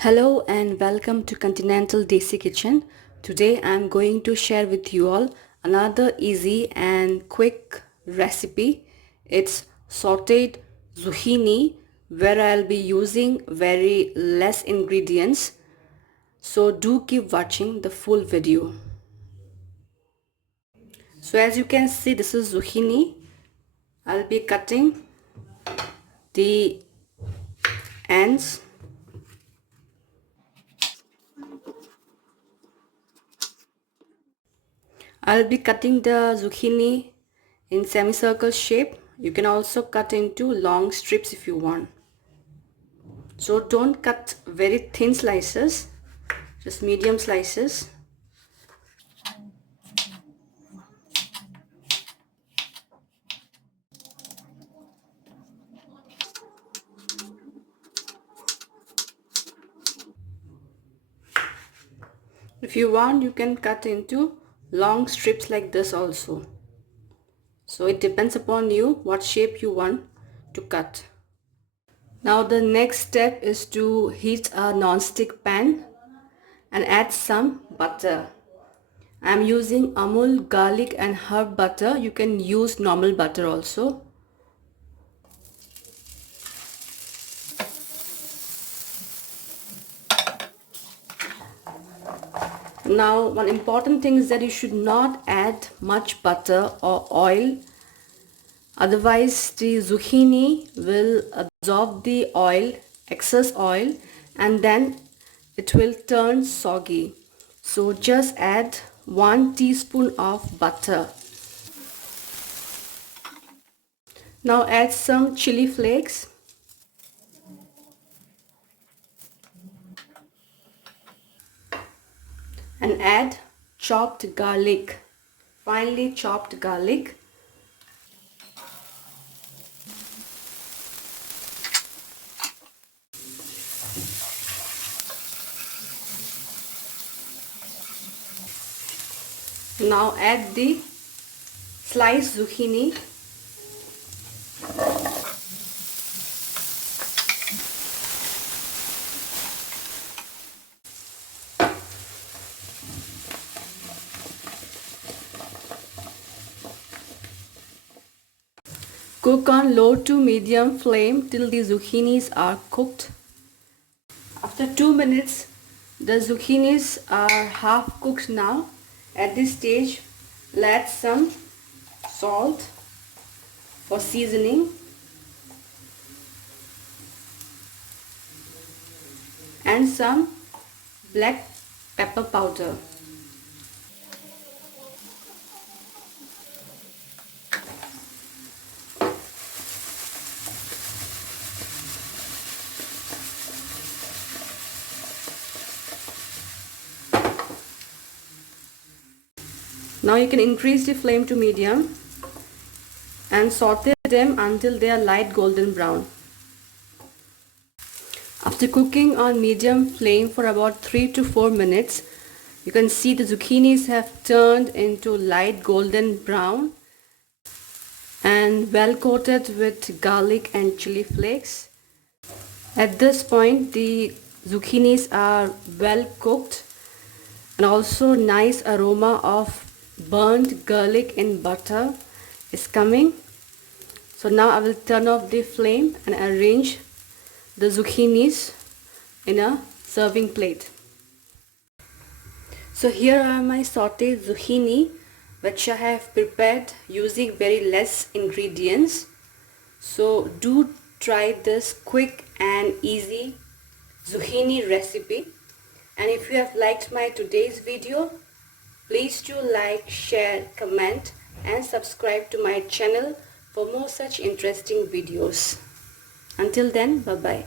Hello and welcome to Continental Desi Kitchen. Today I'm going to share with you all another easy and quick recipe. It's sauteed zucchini where I'll be using very less ingredients. So do keep watching the full video. So as you can see, this is zucchini. I'll be cutting the ends. I'll be cutting the zucchini in semicircle shape. You can also cut into long strips if you want. So don't cut very thin slices, just medium slices. If you want, you can cut into long strips like this also. So it depends upon you what shape you want to cut. Now the next step is to heat a non-stick pan and add some butter. I'm using Amul garlic and herb butter. You can use normal butter also. Now one important thing is that you should not add much butter or oil, otherwise the zucchini will absorb the oil, excess oil, and then it will turn soggy. So just add 1 teaspoon of butter. Now add some chili flakes. And add chopped garlic, finely chopped garlic. Now add the sliced zucchini. Cook on low to medium flame till the zucchinis are cooked. After 2 minutes, the zucchinis are half cooked now. At this stage, add some salt for seasoning and some black pepper powder. Now you can increase the flame to medium and saute them until they are light golden brown. After cooking on medium flame for about 3 to 4 minutes, you can see the zucchinis have turned into light golden brown and well coated with garlic and chili flakes. At this point, the zucchinis are well cooked and also nice aroma of burnt garlic in butter is coming. So now I will turn off the flame and arrange the zucchinis in a serving plate. So here are my sauteed zucchini, which I have prepared using very less ingredients. So do try this quick and easy zucchini recipe. And if you have liked my today's video, please do like, share, comment and subscribe to my channel for more such interesting videos. Until then, bye-bye.